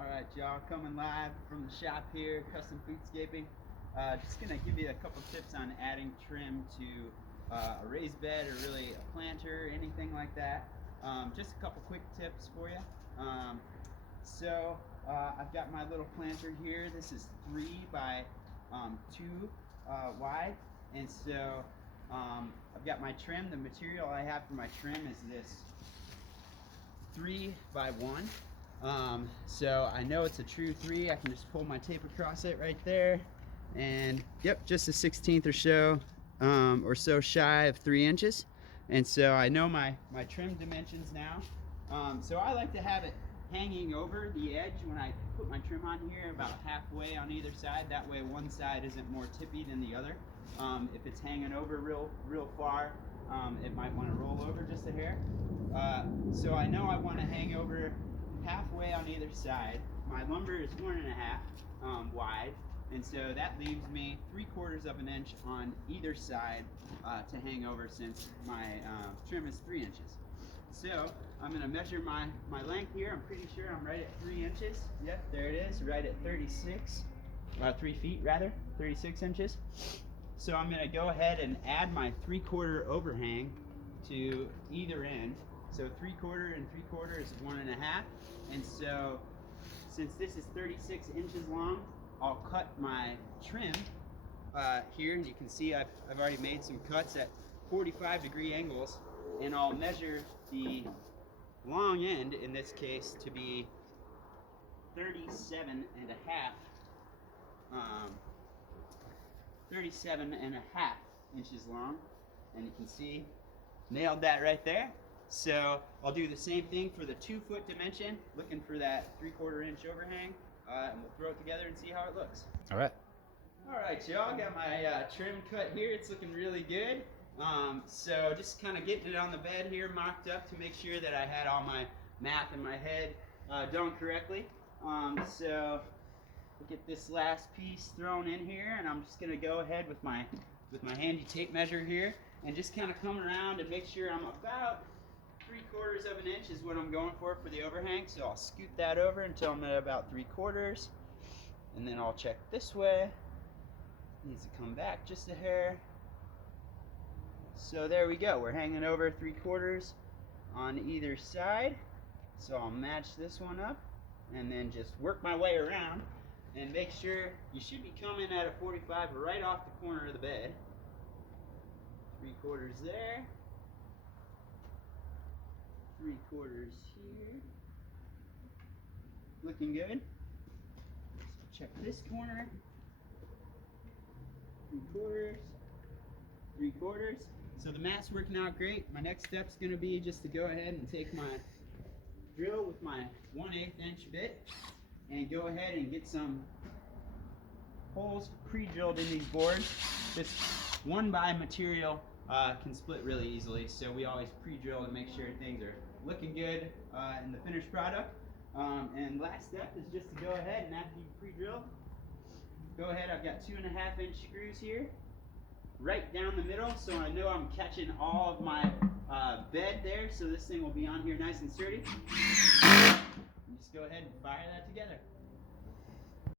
Alright y'all, coming live from the shop here, Custom Foodscaping. Just going to give you a couple tips on adding trim to a raised bed or really a planter, anything like that. Just a couple quick tips for you. I've got my little planter here. This is 3 by 2 wide, and so I've got my trim. The material I have for my trim is this 3 by 1. So I know it's a true 3. I can just pull my tape across it right there, and yep, just a 1/16 or so shy of 3 inches. And so I know my trim dimensions now. So I like to have it hanging over the edge when I put my trim on here, about halfway on either side. That way one side isn't more tippy than the other. If it's hanging over real far, it might want to roll over just a hair. So I know I want to hang over halfway on either side. My lumber is 1.5 wide, and so that leaves me 3/4 of an inch on either side to hang over, since my trim is 3 inches. So I'm going to measure my length here. I'm pretty sure I'm right at 3 inches. Yep, there it is, right at 3 feet rather, 36 inches. So I'm going to go ahead and add my 3/4 overhang to either end. So 3/4 and 3/4 is 1.5. And so since this is 36 inches long, I'll cut my trim here, and you can see I've already made some cuts at 45-degree angles, and I'll measure the long end, in this case, to be 37 and a half inches long, and you can see, nailed that right there. So I'll do the same thing for the 2-foot dimension, looking for that 3/4 inch overhang, and we'll throw it together and see how it looks. All right. Alright y'all, got my trim cut here. It's looking really good. So just kind of getting it on the bed here, mocked up to make sure that I had all my math in my head done correctly. So we'll get this last piece thrown in here, and I'm just going to go ahead with my handy tape measure here and just kind of come around and make sure I'm about 3/4 of an inch is what I'm going for the overhang. So I'll scoot that over until I'm at about 3/4, and then I'll check this way. Needs to come back just a hair. So there we go. We're hanging over 3/4 on either side. So I'll match this one up and then just work my way around and make sure you should be coming at a 45 right off the corner of the bed. 3/4 there. 3/4 here. Looking good. So check this corner. 3/4. 3/4. So the math's working out great. My next step's going to be just to go ahead and take my drill with my 1/8 inch bit and go ahead and get some holes pre-drilled in these boards. This 1x material can split really easily, so we always pre-drill to make sure things are looking good in the finished product. And last step is just to go ahead, and after you pre-drill, go ahead. I've got 2.5 inch screws here, right down the middle, so I know I'm catching all of my bed there, so this thing will be on here nice and sturdy. And just go ahead and fire that together.